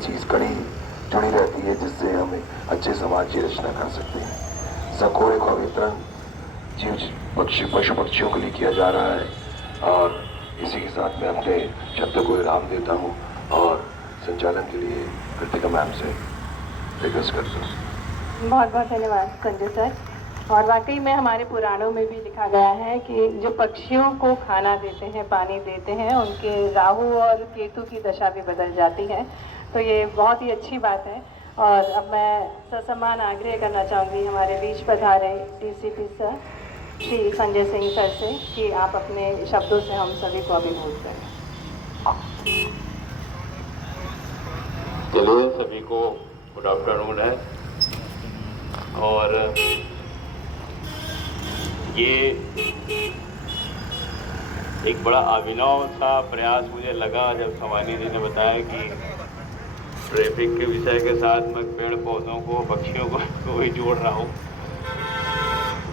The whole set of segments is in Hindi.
एक चीज कड़ी जुड़ी रहती है जिससे हम अच्छे समाज की रचना कर सकते हैं। सकोरे का वितरण पशु पक्षियों के लिए किया जा रहा है और इसी के साथ मैं अपने शब्द को विराम देता हूँ और संचालन के लिए कृतिका मैम से रिक्वेस्ट करता हूँ। बहुत बहुत धन्यवाद संजय सर। और वाकई में हमारे पुराणों में भी लिखा गया है कि जो पक्षियों को खाना देते हैं, पानी देते हैं, उनके राहु और केतु की दशा भी बदल जाती है। तो ये बहुत ही अच्छी बात है। और अब मैं ससम्मान आग्रह करना चाहूँगी हमारे बीच पधारे DCP sir Shri Sanjay Singh sir से कि आप अपने शब्दों से हम सभी को अभिभूत करें। चलिए, सभी को गुड आफ्टरनून है। और ये एक बड़ा अभिनव सा प्रयास मुझे लगा जब सवानी जी ने बताया कि ट्रैफिक के विषय के साथ मैं पेड़ पौधों को, पक्षियों को भी जोड़ रहा हूँ।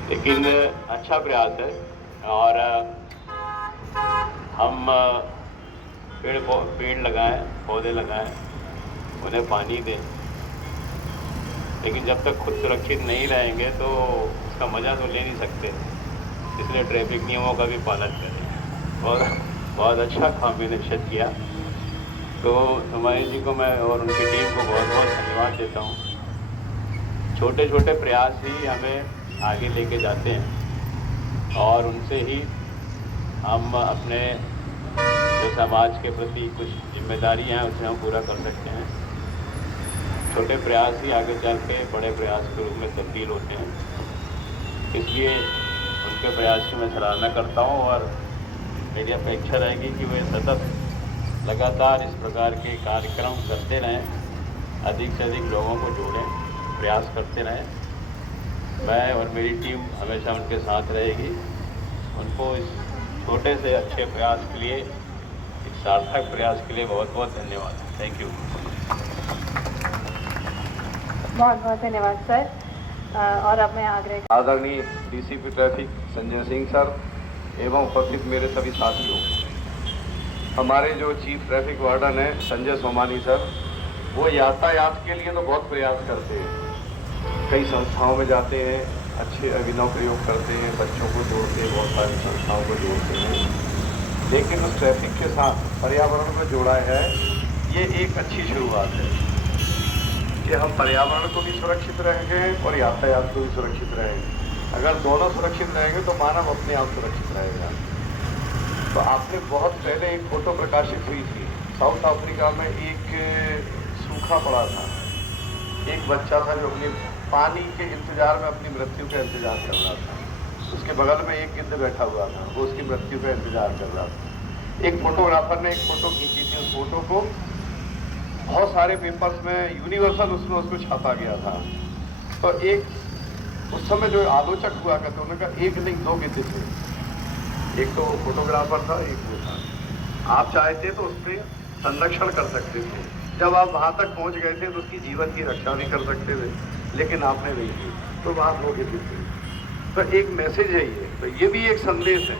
लेकिन अच्छा प्रयास है और हम पेड़ लगाएं, पौधे लगाएं, उन्हें पानी दें, लेकिन जब तक खुद सुरक्षित नहीं रहेंगे तो उसका मज़ा तो ले नहीं सकते। इसलिए ट्रैफिक नियमों का भी पालन करें। और बहुत अच्छा कॉम्बिनेशन किया। तो हमारे जी को मैं और उनकी टीम को बहुत बहुत धन्यवाद देता हूँ। छोटे छोटे प्रयास ही हमें आगे लेके जाते हैं और उनसे ही हम अपने जो समाज के प्रति कुछ जिम्मेदारियाँ हैं उसे हम पूरा कर सकते हैं। छोटे प्रयास ही आगे चल के बड़े प्रयास के रूप में तब्दील होते हैं। इसलिए उनके प्रयास की मैं सराहना करता हूँ और मेरी अपेक्षा रहेगी कि वे सतत लगातार इस प्रकार के कार्यक्रम करते रहें, अधिक से अधिक लोगों को जोड़ें, प्रयास करते रहें। मैं और मेरी टीम हमेशा उनके साथ रहेगी। उनको इस छोटे से अच्छे प्रयास के लिए, इस सार्थक प्रयास के लिए बहुत बहुत धन्यवाद। Thank you. बहुत बहुत धन्यवाद सर। और अब मैं आग्रह आदरणीय DCP traffic Sanjay Singh sir एवं उपस्थित मेरे सभी साथियों, हमारे जो चीफ ट्रैफिक वार्डन है संजय सोमानी सर, वो यातायात के लिए तो बहुत प्रयास करते हैं। कई संस्थाओं में जाते हैं, अच्छे अभिनव प्रयोग करते हैं, बच्चों को जोड़ते हैं, बहुत सारी संस्थाओं को जोड़ते हैं। लेकिन उस ट्रैफिक के साथ पर्यावरण को जोड़ा है, ये एक अच्छी शुरुआत है कि हम पर्यावरण को भी सुरक्षित रहेंगे और यातायात को भी सुरक्षित रहेंगे। अगर दोनों सुरक्षित रहेंगे तो मानव अपने आप सुरक्षित रहेगा। तो आपने बहुत पहले एक फोटो प्रकाशित हुई थी, साउथ अफ्रीका में एक सूखा पड़ा था, एक बच्चा था जो अपने पानी के इंतजार में अपनी मृत्यु का इंतजार कर रहा था। उसके बगल में एक गिद्ध बैठा हुआ था, वो उसकी मृत्यु का इंतजार कर रहा था। एक फोटोग्राफर ने एक फ़ोटो खींची थी। उस फोटो को बहुत सारे पेपर्स में यूनिवर्सल उसमें उसको छापा गया था। तो एक उस समय जो आलोचक हुआ करते उन्होंने कहा एक नहीं दो गिद्ध थे, एक तो फोटोग्राफर था, एक वो था। आप चाहते तो उस पर संरक्षण कर सकते थे। जब आप वहाँ तक पहुँच गए थे तो उसकी जीवन की रक्षा भी कर सकते थे, लेकिन आपने नहीं की, तो वहाँ दो गिद्ध थे। तो एक मैसेज है ये, तो ये भी एक संदेश है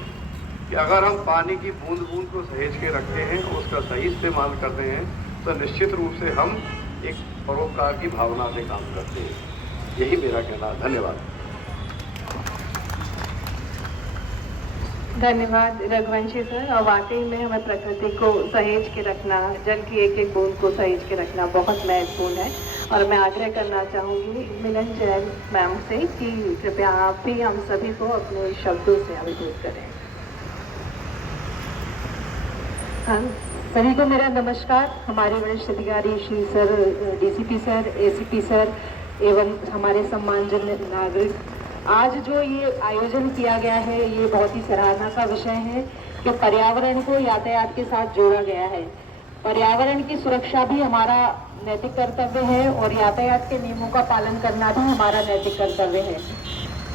कि अगर हम पानी की बूंद बूंद को सहेज के रखते हैं, उसका सही इस्तेमाल करते हैं, तो निश्चित रूप से हम एक परोपकार की भावना से काम करते हैं। यही मेरा कहना है। धन्यवाद। धन्यवाद रघुवंशी सर। और वाकई में हमें प्रकृति को सहेज के रखना, जल की एक एक बूंद को सहेज के रखना बहुत महत्वपूर्ण है। और मैं आग्रह करना चाहूँगी मिलन जैन मैम से कि कृपया आप भी हम सभी को अपने शब्दों से अभिभूत करें। सभी को मेरा नमस्कार। हमारे वरिष्ठ अधिकारी Shri sir, DCP sir, ACP sir एवं हमारे सम्मानजन्य नागरिक, आज जो ये आयोजन किया गया है ये बहुत ही सराहना का विषय है कि पर्यावरण को यातायात के साथ जोड़ा गया है। पर्यावरण की सुरक्षा भी हमारा नैतिक कर्तव्य है और यातायात के नियमों का पालन करना भी हमारा नैतिक कर्तव्य है।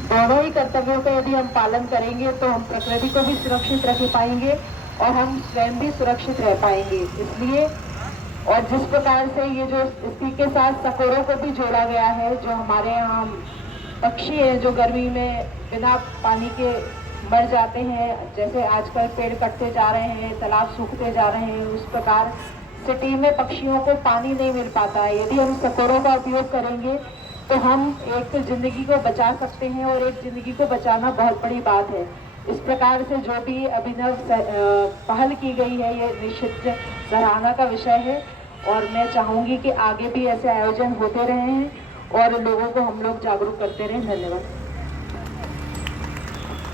दोनों ही कर्तव्यों का यदि हम पालन करेंगे तो हम प्रकृति को भी सुरक्षित रख पाएंगे और हम स्वयं भी सुरक्षित रह पाएंगे। इसलिए और जिस प्रकार से ये जो इसी के साथ सकोरों को भी जोड़ा गया है, जो हमारे यहाँ पक्षी हैं जो गर्मी में बिना पानी के मर जाते हैं, जैसे आजकल पेड़ कटते जा रहे हैं, तालाब सूखते जा रहे हैं, उस प्रकार सिटी में पक्षियों को पानी नहीं मिल पाता है। यदि हम सकोरों का उपयोग करेंगे तो हम एक तो जिंदगी को बचा सकते हैं और एक जिंदगी को बचाना बहुत बड़ी बात है। इस प्रकार से जो भी अभिनव पहल की गई है ये निश्चित सराहना का विषय है और मैं चाहूंगी कि आगे भी ऐसे आयोजन होते रहे हैं और लोगों को हम लोग जागरूक करते रहें। धन्यवाद।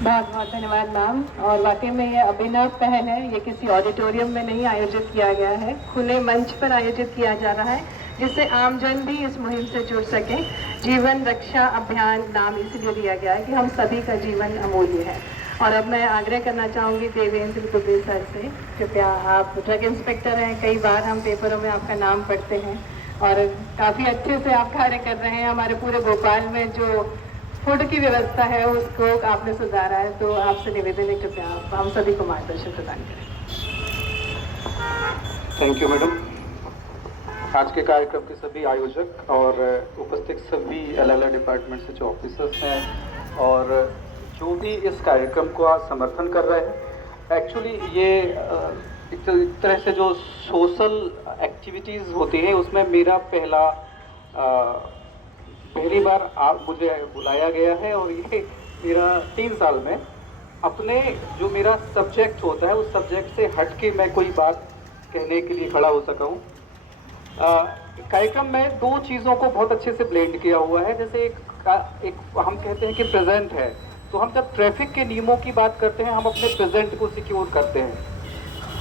बहुत बहुत धन्यवाद मैम। और वाकई में ये अभिनव पहल है, ये किसी ऑडिटोरियम में नहीं आयोजित किया गया है, खुले मंच पर आयोजित किया जा रहा है जिससे आमजन भी इस मुहिम से जुड़ सके। जीवन रक्षा अभियान नाम इसलिए दिया गया है कि हम सभी का जीवन अमूल्य है। और अब मैं आग्रह करना चाहूँगी देवेंद्र दुबे सर से, कृपया आप ड्रग इंस्पेक्टर हैं, कई बार हम पेपरों में आपका नाम पढ़ते हैं और काफ़ी अच्छे से आप कार्य कर रहे हैं। हमारे पूरे भोपाल में जो फूड की व्यवस्था है उसको आपने सुधारा है, तो आपसे निवेदन है कृपया आप हम सभी को मार्गदर्शन प्रदान करें। Thank you madam. आज के कार्यक्रम के सभी आयोजक और उपस्थित सभी अलग-अलग डिपार्टमेंट से जो ऑफिसर्स हैं और जो भी इस कार्यक्रम को आज समर्थन कर रहे हैं। एक्चुअली ये एक तरह से जो सोशल एक्टिविटीज़ होती हैं उसमें मेरा पहली बार आप मुझे बुलाया गया है और ये मेरा 3 साल में अपने जो मेरा सब्जेक्ट होता है उस सब्जेक्ट से हट के मैं कोई बात कहने के लिए खड़ा हो सका हूँ। कार्यक्रम में 2 चीज़ों को बहुत अच्छे से ब्लेंड किया हुआ है। जैसे एक हम कहते हैं कि प्रेजेंट है, तो हम जब ट्रैफिक के नियमों की बात करते हैं हम अपने प्रेजेंट को सिक्योर करते हैं।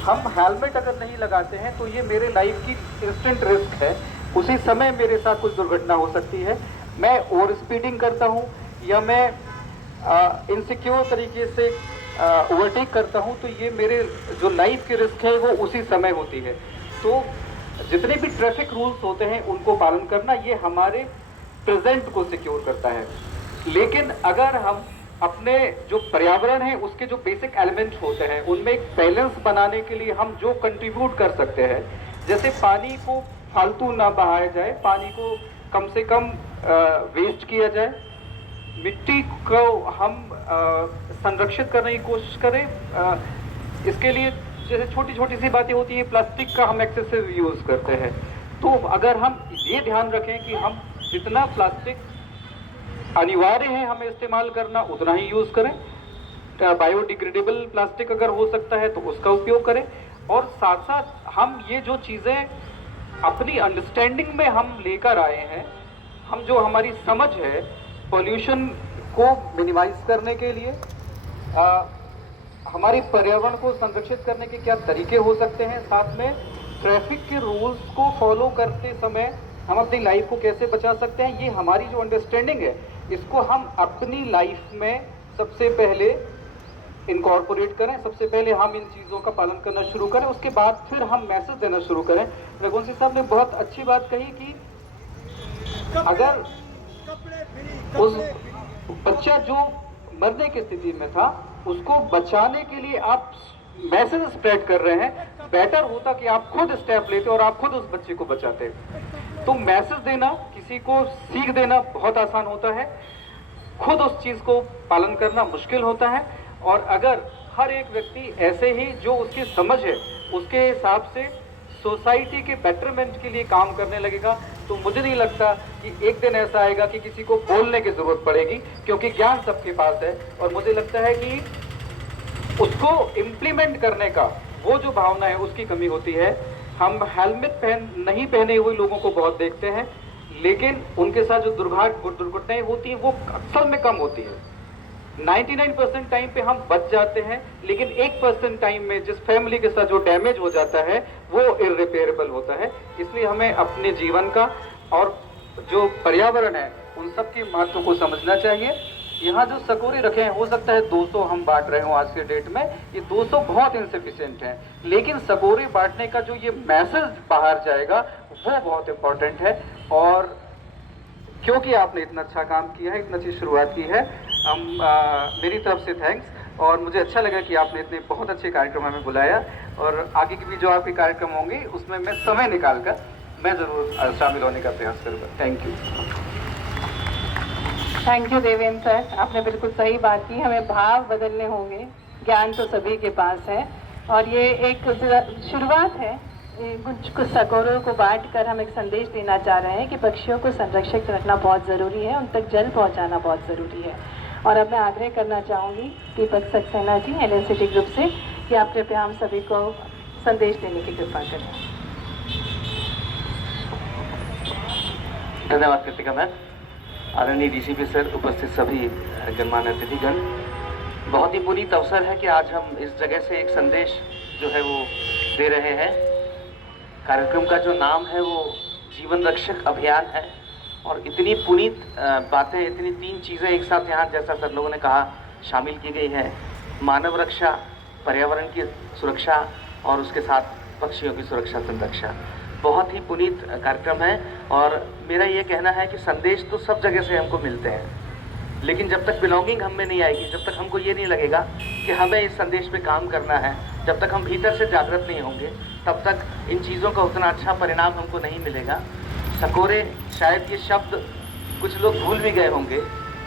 हम हेलमेट अगर नहीं लगाते हैं तो ये मेरे लाइफ की इंस्टेंट रिस्क है, उसी समय मेरे साथ कुछ दुर्घटना हो सकती है। मैं ओवर स्पीडिंग करता हूँ या मैं इनसिक्योर तरीके से ओवरटेक करता हूँ तो ये मेरे जो लाइफ की रिस्क है वो उसी समय होती है। तो जितने भी ट्रैफिक रूल्स होते हैं उनको पालन करना ये हमारे प्रेजेंट को सिक्योर करता है। लेकिन अगर हम अपने जो पर्यावरण है उसके जो बेसिक एलिमेंट्स होते हैं उनमें एक बैलेंस बनाने के लिए हम जो कंट्रीब्यूट कर सकते हैं, जैसे पानी को फालतू ना बहाया जाए, पानी को कम से कम वेस्ट किया जाए, मिट्टी को हम संरक्षित करने की कोशिश करें। इसके लिए जैसे छोटी छोटी सी बातें होती है, प्लास्टिक का हम एक्सेसिव यूज़ करते हैं, तो अगर हम ये ध्यान रखें कि हम जितना प्लास्टिक अनिवार्य है हमें इस्तेमाल करना उतना ही यूज़ करें। बायोडिग्रेडेबल प्लास्टिक अगर हो सकता है तो उसका उपयोग करें और साथ साथ हम ये जो चीज़ें अपनी अंडरस्टैंडिंग में हम लेकर आए हैं, हम जो हमारी समझ है पोल्यूशन को मिनिमाइज करने के लिए हमारे पर्यावरण को संरक्षित करने के क्या तरीके हो सकते हैं, साथ में ट्रैफिक के रूल्स को फॉलो करते समय हम अपनी लाइफ को कैसे बचा सकते हैं, ये हमारी जो अंडरस्टैंडिंग है इसको हम अपनी लाइफ में सबसे पहले इनकॉर्पोरेट करें। सबसे पहले हम इन चीज़ों का पालन करना शुरू करें, उसके बाद फिर हम मैसेज देना शुरू करें। रघुवंशी साहब ने बहुत अच्छी बात कही कि अगर उस बच्चा जो मरने की स्थिति में था उसको बचाने के लिए आप मैसेज स्प्रेड कर रहे हैं, बेटर होता कि आप खुद स्टेप लेते और आप खुद उस बच्चे को बचाते। तो मैसेज देना, किसी को सीख देना बहुत आसान होता है, खुद उस चीज़ को पालन करना मुश्किल होता है। और अगर हर एक व्यक्ति ऐसे ही जो उसकी समझ है उसके हिसाब से सोसाइटी के बेटरमेंट के लिए काम करने लगेगा तो मुझे नहीं लगता कि एक दिन ऐसा आएगा कि किसी को बोलने की जरूरत पड़ेगी, क्योंकि ज्ञान सबके पास है। और मुझे लगता है कि उसको इम्प्लीमेंट करने का वो जो भावना है उसकी कमी होती है। हम हेलमेट नहीं पहने हुए लोगों को बहुत देखते हैं, लेकिन उनके साथ जो दुर्घटनाएं होती हैं वो अक्सर में कम होती है। 99% टाइम पे हम बच जाते हैं, लेकिन 1% टाइम में जिस फैमिली के साथ जो डैमेज हो जाता है वो इररिपेयरेबल होता है। इसलिए हमें अपने जीवन का और जो पर्यावरण है उन सब के महत्व को समझना चाहिए। यहाँ जो सकोरे रखे हैं, हो सकता है 200 हम बांट रहे हो आज के डेट में, ये 200 बहुत इनसफिशिएंट हैं, लेकिन सकोरे बांटने का जो ये मैसेज बाहर जाएगा वो बहुत इंपॉर्टेंट है। और क्योंकि आपने इतना अच्छा काम किया है, इतनी अच्छी शुरुआत की है, मेरी तरफ से थैंक्स। और मुझे अच्छा लगा कि आपने इतने बहुत अच्छे कार्यक्रम हमें बुलाया, और आगे के भी जो आपके कार्यक्रम होंगे उसमें मैं समय निकाल कर मैं ज़रूर शामिल होने का प्रयास करूँगा। Thank you. Thank you Devendra sir, आपने बिल्कुल सही बात की। हमें भाव बदलने होंगे, ज्ञान तो सभी के पास है और ये एक शुरुआत है। कुछ सकोरों को बांट कर हम एक संदेश देना चाह रहे हैं कि पक्षियों को संरक्षित रखना बहुत ज़रूरी है, उन तक जल पहुंचाना बहुत ज़रूरी है। और अब मैं आग्रह करना चाहूँगी दीपक सक्सेना जी LNCT ग्रुप से कि आप कृपया हम सभी को संदेश देने की कृपा करें। धन्यवाद कृतिका मैम। आदरणीय DCP सर, उपस्थित सभी गणमान्य अतिथिगण, बहुत ही पुनीत अवसर है कि आज हम इस जगह से एक संदेश जो है वो दे रहे हैं। कार्यक्रम का जो नाम है वो जीवन रक्षक अभियान है और इतनी पुनीत बातें, इतनी 3 चीज़ें एक साथ यहाँ, जैसा सब लोगों ने कहा, शामिल की गई है। मानव रक्षा, पर्यावरण की सुरक्षा और उसके साथ पक्षियों की सुरक्षा संरक्षा। बहुत ही पुनीत कार्यक्रम है और मेरा ये कहना है कि संदेश तो सब जगह से हमको मिलते हैं, लेकिन जब तक बिलोंगिंग हम में नहीं आएगी, जब तक हमको ये नहीं लगेगा कि हमें इस संदेश पे काम करना है, जब तक हम भीतर से जागृत नहीं होंगे, तब तक इन चीज़ों का उतना अच्छा परिणाम हमको नहीं मिलेगा। सकोरे, शायद ये शब्द कुछ लोग भूल भी गए होंगे,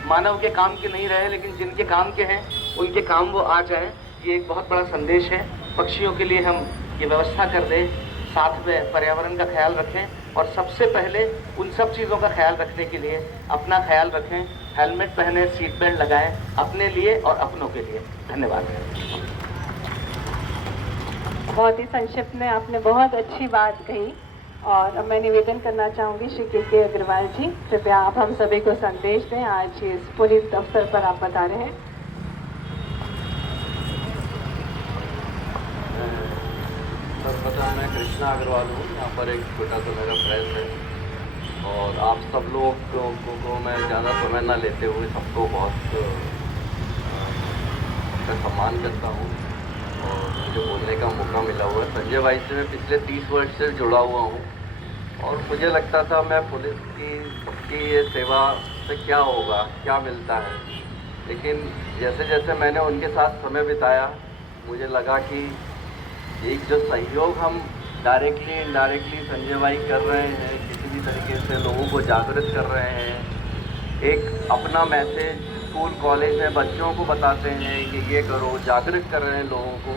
मानव के काम के नहीं रहे, लेकिन जिनके काम के हैं उनके काम वो आ जाए, ये एक बहुत बड़ा संदेश है। पक्षियों के लिए हम ये व्यवस्था कर दें, साथ में पर्यावरण का ख्याल रखें और सबसे पहले उन सब चीज़ों का ख्याल रखने के लिए अपना ख्याल रखें। हेलमेट पहने, सीट बेल्ट लगाएं, अपने लिए और अपनों के लिए। धन्यवाद। बहुत ही संक्षिप्त में आपने बहुत अच्छी बात कही और अब मैं निवेदन करना चाहूँगी श्री KK अग्रवाल जी, कृपया आप हम सभी को संदेश दें। आज इस पुनीत अवसर पर आप बता रहे हैं। सर्वप्रथम मैं कृष्णा अग्रवाल हूँ, यहाँ पर एक छोटा सा मेरा प्रेस है और आप सब लोग को मैं ज़्यादा समय न लेते हुए सबको बहुत सम्मान करता हूँ और मुझे बोलने का मौका मिला हुआ है। संजय भाई से मैं पिछले 30 वर्ष से जुड़ा हुआ हूँ और मुझे लगता था मैं पुलिस की ये सेवा से क्या होगा, क्या मिलता है, लेकिन जैसे जैसे मैंने उनके साथ समय बिताया मुझे लगा कि एक जो सहयोग हम डायरेक्टली इनडायरेक्टली संजय भाई कर रहे हैं, किसी भी तरीके से लोगों को जागृत कर रहे हैं, एक अपना मैसेज स्कूल कॉलेज में बच्चों को बताते हैं कि ये करो, जागृत कर रहे हैं लोगों को,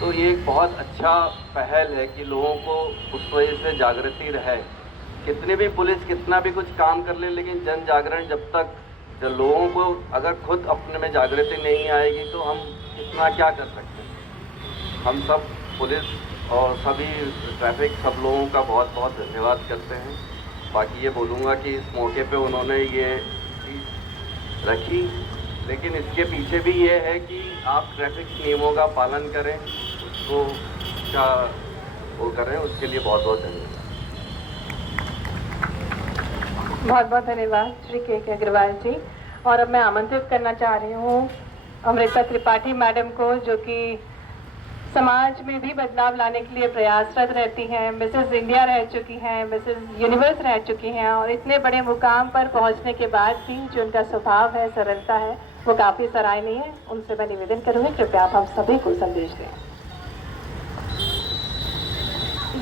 तो ये एक बहुत अच्छा पहल है कि लोगों को उस वजह से जागृति रहे। कितने भी पुलिस कितना भी कुछ काम कर ले, लेकिन जन जागरण जब लोगों को अगर खुद अपने में जागृति नहीं आएगी तो हम इतना क्या कर सकते हैं। हम सब पुलिस और सभी ट्रैफिक सब लोगों का बहुत बहुत धन्यवाद करते हैं। बाकी ये बोलूँगा कि इस मौके पे उन्होंने ये चीज़ रखी, लेकिन इसके पीछे भी ये है कि आप ट्रैफिक नियमों का पालन करें, उसको क्या वो करें, उसके लिए बहुत बहुत धन्यवाद। बहुत बहुत धन्यवाद श्री KK अग्रवाल जी। और अब मैं आमंत्रित करना चाह रही हूँ अमृता त्रिपाठी मैडम को, जो कि समाज में भी बदलाव लाने के लिए प्रयासरत रहती हैं, मिसेस इंडिया रह चुकी हैं, मिसेस यूनिवर्स रह चुकी हैं और इतने बड़े मुकाम पर पहुंचने के बाद भी जो उनका स्वभाव है, सरलता है, वो काफ़ी सराहनीय है। उनसे मैं निवेदन करूँगी कृपया आप हम सभी को संदेश दें।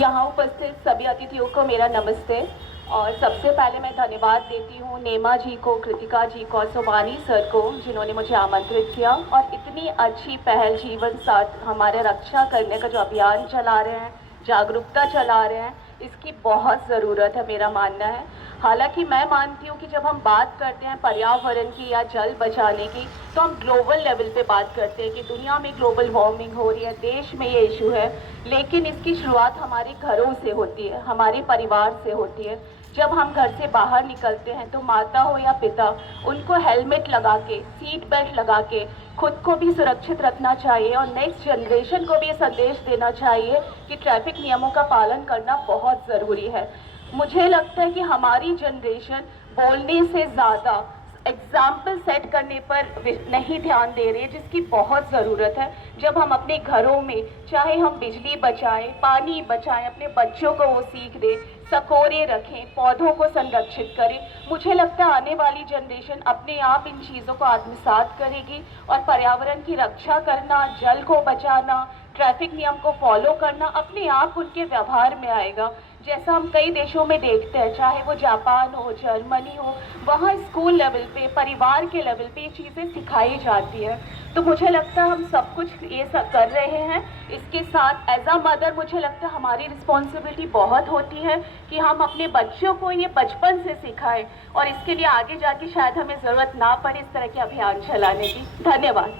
यहाँ उपस्थित सभी अतिथियों को मेरा नमस्ते और सबसे पहले मैं धन्यवाद देती हूँ नेमा जी को, कृतिका जी को, सोमानी सर को, जिन्होंने मुझे आमंत्रित किया और इतनी अच्छी पहल जीवन साथ हमारे रक्षा करने का जो अभियान चला रहे हैं, जागरूकता चला रहे हैं, इसकी बहुत ज़रूरत है मेरा मानना है। हालांकि मैं मानती हूँ कि जब हम बात करते हैं पर्यावरण की या जल बचाने की, तो हम ग्लोबल लेवल पे बात करते हैं कि दुनिया में ग्लोबल वार्मिंग हो रही है, देश में ये इशू है, लेकिन इसकी शुरुआत हमारे घरों से होती है, हमारे परिवार से होती है। जब हम घर से बाहर निकलते हैं तो माता हो या पिता, उनको हेलमेट लगा के, सीट बेल्ट लगा के खुद को भी सुरक्षित रखना चाहिए और नेक्स्ट जनरेशन को भी ये संदेश देना चाहिए कि ट्रैफिक नियमों का पालन करना बहुत ज़रूरी है। मुझे लगता है कि हमारी जनरेशन बोलने से ज़्यादा एग्जाम्पल सेट करने पर नहीं ध्यान दे रही है, जिसकी बहुत ज़रूरत है। जब हम अपने घरों में चाहे हम बिजली बचाएं, पानी बचाएं, अपने बच्चों को वो सीख दें, सकोरे रखें, पौधों को संरक्षित करें, मुझे लगता है आने वाली जनरेशन अपने आप इन चीज़ों को आत्मसात करेगी और पर्यावरण की रक्षा करना, जल को बचाना, ट्रैफिक नियम को फॉलो करना अपने आप उनके व्यवहार में आएगा। जैसा हम कई देशों में देखते हैं, चाहे वो जापान हो, जर्मनी हो, वहाँ स्कूल लेवल पे, परिवार के लेवल पे ये चीज़ें सिखाई जाती है। तो मुझे लगता है हम सब कुछ ये सब कर रहे हैं। इसके साथ एज अ मदर मुझे लगता है हमारी रिस्पॉन्सिबिलिटी बहुत होती है कि हम अपने बच्चों को ये बचपन से सिखाएं, और इसके लिए आगे जाके शायद हमें ज़रूरत ना पड़े इस तरह के अभियान चलाने की। धन्यवाद।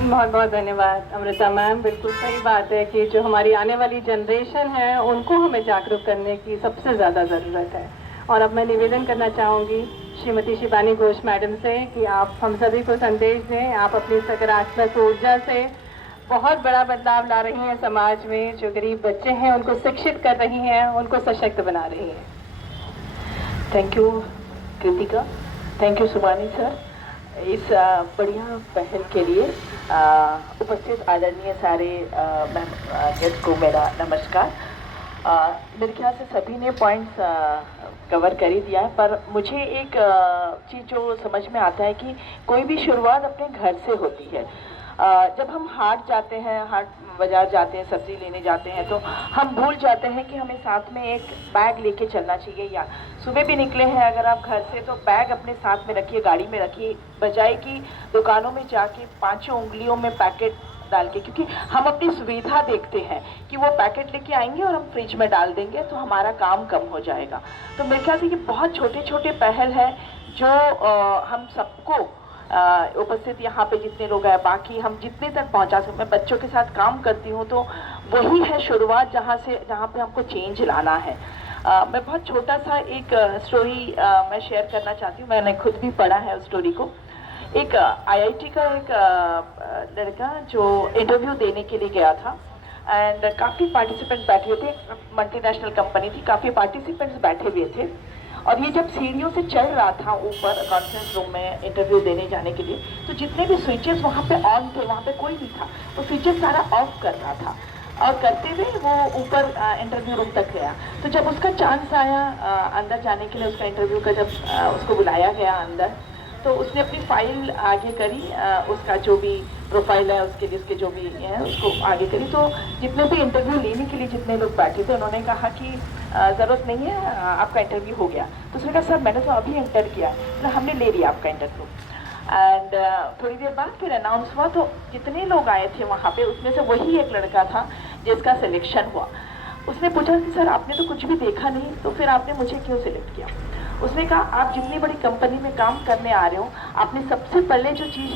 बहुत बहुत धन्यवाद अमृता मैम। बिल्कुल सही बात है कि जो हमारी आने वाली जनरेशन है उनको हमें जागरूक करने की सबसे ज़्यादा ज़रूरत है। और अब मैं निवेदन करना चाहूँगी श्रीमती शिवानी घोष मैडम से कि आप हम सभी को संदेश दें। आप अपनी सकारात्मक ऊर्जा से बहुत बड़ा बदलाव ला रही हैं समाज में। जो गरीब बच्चे हैं उनको शिक्षित कर रही हैं, उनको सशक्त बना रही हैं। Thank you Kritika, thank you Subani sir इस बढ़िया पहल के लिए। उपस्थित आदरणीय सारे मैम गेस्ट को मेरा नमस्कार। मेरे ख्याल से सभी ने पॉइंट्स कवर कर ही दिया है, पर मुझे एक चीज़ जो समझ में आता है कि कोई भी शुरुआत अपने घर से होती है। जब हम हाट जाते हैं, हाट बाज़ार जाते हैं, सब्ज़ी लेने जाते हैं, तो हम भूल जाते हैं कि हमें साथ में एक बैग लेके चलना चाहिए। या सुबह भी निकले हैं अगर आप घर से, तो बैग अपने साथ में रखिए, गाड़ी में रखिए, बजाय कि दुकानों में जाके पांचों उंगलियों में पैकेट डाल के, क्योंकि हम अपनी सुविधा देखते हैं कि वो पैकेट लेके आएंगे और हम फ्रिज में डाल देंगे तो हमारा काम कम हो जाएगा। तो मेरे ख्याल से ये बहुत छोटे छोटे पहल है जो हम सबको उपस्थित यहाँ पे जितने लोग हैं, बाकी हम जितने तक पहुँचा सकते। मैं बच्चों के साथ काम करती हूँ तो वही है शुरुआत जहाँ पे हमको चेंज लाना है। मैं बहुत छोटा सा एक स्टोरी मैं शेयर करना चाहती हूँ। मैंने खुद भी पढ़ा है उस स्टोरी को। एक IIT का एक लड़का जो इंटरव्यू देने के लिए गया था, एंड काफ़ी पार्टिसिपेंट्स बैठे हुए थे। मल्टीनेशनल कंपनी थी, काफ़ी पार्टिसिपेंट्स बैठे हुए थे। और ये जब सीढ़ियों से चढ़ रहा था ऊपर कॉन्फ्रेंस रूम में इंटरव्यू देने जाने के लिए, तो जितने भी स्विचेस वहाँ पे ऑन थे, वहाँ पे कोई नहीं था, वो स्विचेस सारा ऑफ कर रहा था। और करते हुए वो ऊपर इंटरव्यू रूम तक गया। तो जब उसका चांस आया अंदर जाने के लिए, उसका इंटरव्यू का जब उसको बुलाया गया अंदर, तो उसने अपनी फाइल आगे करी, उसका जो भी प्रोफाइल है उसके लिए, उसके जो भी है उसको आगे करी। तो जितने भी इंटरव्यू लेने के लिए जितने लोग बैठे थे, उन्होंने कहा कि ज़रूरत नहीं है, आपका इंटरव्यू हो गया। तो उसने कहा सर मैंने तो अभी इंटर किया, तो हमने ले लिया आपका इंटरव्यू। एंड थोड़ी देर बाद फिर अनाउंस हुआ, तो जितने लोग आए थे वहाँ पे, उसमें से वही एक लड़का था जिसका सिलेक्शन हुआ। उसने पूछा कि सर आपने तो कुछ भी देखा नहीं, तो फिर आपने मुझे क्यों सिलेक्ट किया? उसने कहा आप जितनी बड़ी कंपनी में काम करने आ रहे हो, आपने सबसे पहले जो चीज़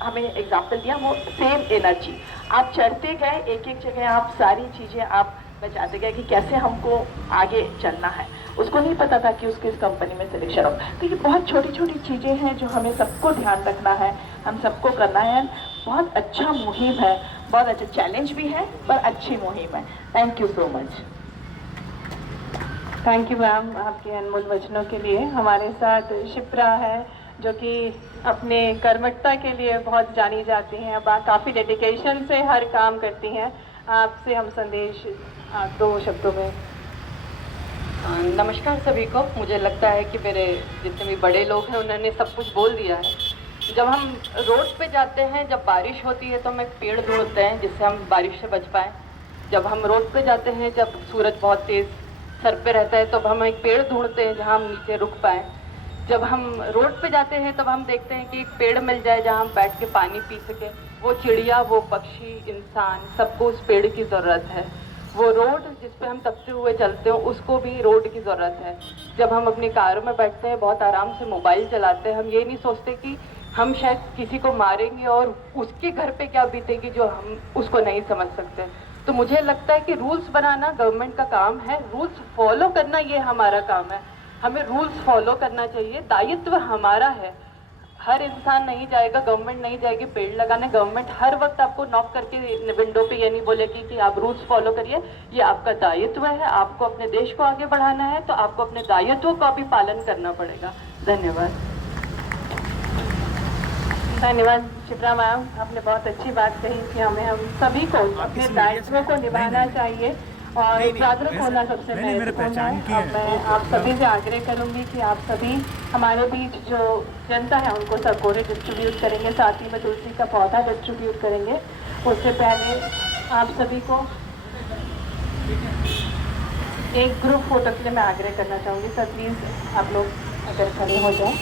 हमें एग्जाम्पल दिया वो सेव एनर्जी। आप चढ़ते गए, एक एक जगह आप सारी चीज़ें आप बचाते गए कि कैसे हमको आगे चलना है। उसको नहीं पता था कि उसके इस कंपनी में सिलेक्शन हो। तो ये बहुत छोटी छोटी चीज़ें हैं जो हमें सबको ध्यान रखना है, हम सबको करना है। बहुत अच्छा मुहिम है, बहुत अच्छा चैलेंज भी है, पर अच्छी मुहिम है। Thank you so much. Thank you ma'am आपके अनमोल वचनों के लिए। हमारे साथ शिप्रा है जो कि अपने कर्मठता के लिए बहुत जानी जाती हैं, काफ़ी डेडिकेशन से हर काम करती हैं। आपसे हम संदेश 2 शब्दों में। नमस्कार सभी को। मुझे लगता है कि मेरे जितने भी बड़े लोग हैं उन्होंने सब कुछ बोल दिया है। जब हम रोड पे जाते हैं, जब बारिश होती है तो हम एक पेड़ ढूंढते हैं जिससे हम बारिश से बच पाएँ। जब हम रोड पे जाते हैं, जब सूरज बहुत तेज़ सर पे रहता है, तब हम एक पेड़ ढूंढते हैं जहाँ हम नीचे रुक पाएँ। जब हम रोड पे जाते हैं तब हम देखते हैं कि एक पेड़ मिल जाए जहाँ हम बैठ के पानी पी सके। वो चिड़िया, वो पक्षी, इंसान, सबको उस पेड़ की ज़रूरत है। वो रोड जिस पे हम तपते हुए चलते हैं, उसको भी रोड की ज़रूरत है। जब हम अपनी कारों में बैठते हैं, बहुत आराम से मोबाइल चलाते हैं, हम ये नहीं सोचते कि हम शायद किसी को मारेंगे और उसके घर पे क्या बीतेगी जो हम उसको नहीं समझ सकते। तो मुझे लगता है कि रूल्स बनाना गवर्नमेंट का काम है, रूल्स फॉलो करना ये हमारा काम है। हमें रूल्स फॉलो करना चाहिए, दायित्व हमारा है। हर इंसान नहीं जाएगा, गवर्नमेंट नहीं जाएगी पेड़ लगाने। गवर्नमेंट हर वक्त आपको नॉक करके विंडो पे ये नहीं बोलेगी कि आप रूल्स फॉलो करिए। ये आपका दायित्व है, आपको अपने देश को आगे बढ़ाना है, तो आपको अपने दायित्व का भी पालन करना पड़ेगा। धन्यवाद। धन्यवाद शिप्रा मैम, आपने बहुत अच्छी बात कही कि हम सभी को अपने दायित्वों को निभाना चाहिए और जागरूक होना सबसे महत्वपूर्ण है। अब मैं आप सभी से आग्रह करूंगी कि आप सभी हमारे बीच जो जनता है उनको सकोरे डिस्ट्रीब्यूट करेंगे, साथ ही में तुलसी का पौधा डिस्ट्रीब्यूट करेंगे। उससे पहले आप सभी को एक ग्रुप फोटो के लिए मैं आग्रह करना चाहूँगी सर, प्लीज़ आप लोग अगर खड़े हो जाए।